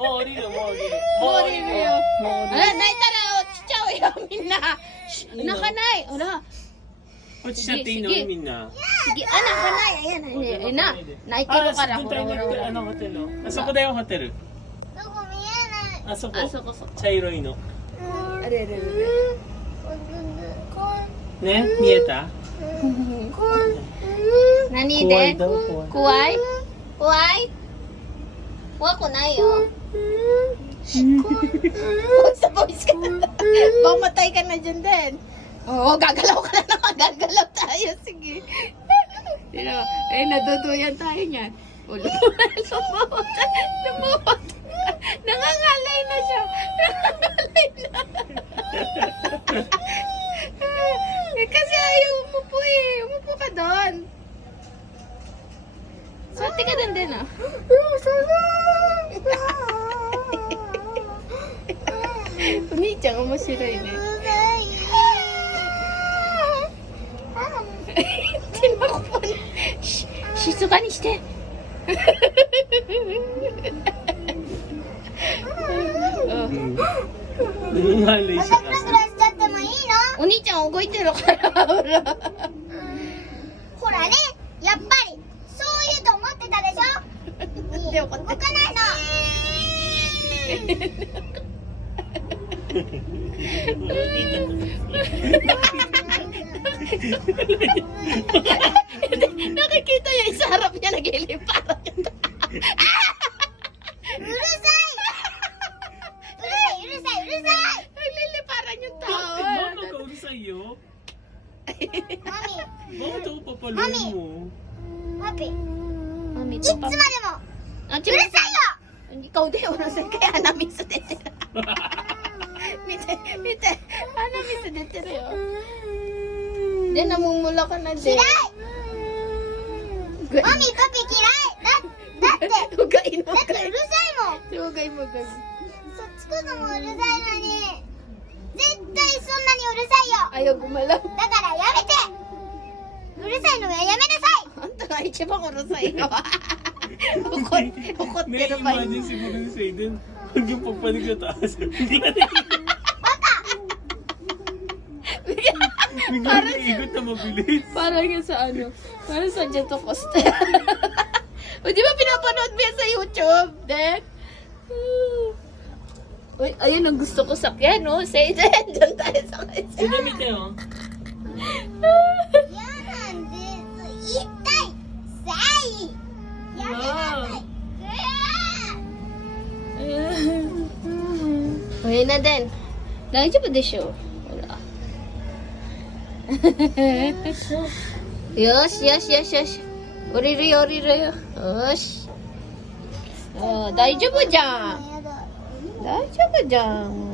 もう降りる、もう降りる。もう降りるよ。もう降りる。あら、泣いたら落ちちゃうよ、みんな。泣かない。ほら。落ちちゃっていいのsige. みんな。Sige, anak ka na. Ayan, ayan na. Naikiro ka na. あ、本当にホテルの。あそこだよ、ホテル。どこ見えない。あそこ。あそこそこ。茶色いの。あれれれれ。ね、見えた何で怖いだろ、怖い。怖い怖い怖くないよ。Pawis ka na. Mamatay ka na dyan din. Oo, gagalaw ka na naman. Gagalaw tayo. Sige. Naduduyan tayo niyan. Lumawat. Lumawat. Nangangalay na siya. Nangangalay na. Kasi ayaw umupo eh. Umupo ka doon. Swerte ka doon din ah. O兄ちゃん面白いね。静かにして。Nangangalay ま siya たクラ kasi. クラしちゃってもいいの？お兄ちゃん動いてるから。ほら。ほらね、やっぱりそういうと思ってたでしょ。で怒って動かないの。Nakikita niya sa harap niya nagliliparan. うるさい。うるさい、うるさい、うるさい。 Nagliliparan yung Bakit? tao. Mama ka ulit sa'yo? マミ、 Bakit ako papaloy mo? パピ、いMami, つ ito ま pa. でも Ah, うるさいよ。 ikaw din urusan kaya namin sa tetera. Mite, mite. Namin sa tetera yun. Hindi, namumula ka na din. 嫌い。マミ、パピ嫌い。だって、 Hugain mo だってうるさいもん。 Hugain mo guys. そっちこそもうるさいのに。絶対そんなにうるさいよ。 Ayaw gumalaw. だからやめて。うるさいのはやめなさい。 あんたが一番うるさいよ。怒ってるか Na-imagine siguro ni Zayden, huwag yung pagpanig sa taas. Hindi ka na biglang naiikot na mabilis. Parang yung sa ano, parang sa Jet Costa. O di ba pinapanood mo yan sa YouTube, Dek? Uy, ayun ang gusto ko sakyan, no? Say that, doon tayo sa kanya. Sinamite oh. 嫌なんです。痛い。さい。やめなさい。Uy na din. Daijoubu desho? Wala. Yoshi, yoshi, yoshi, yoshi. Oriru yo, oriru yo. Yoshi. Oh, daijoubu じゃん。やだ。大丈夫じゃん。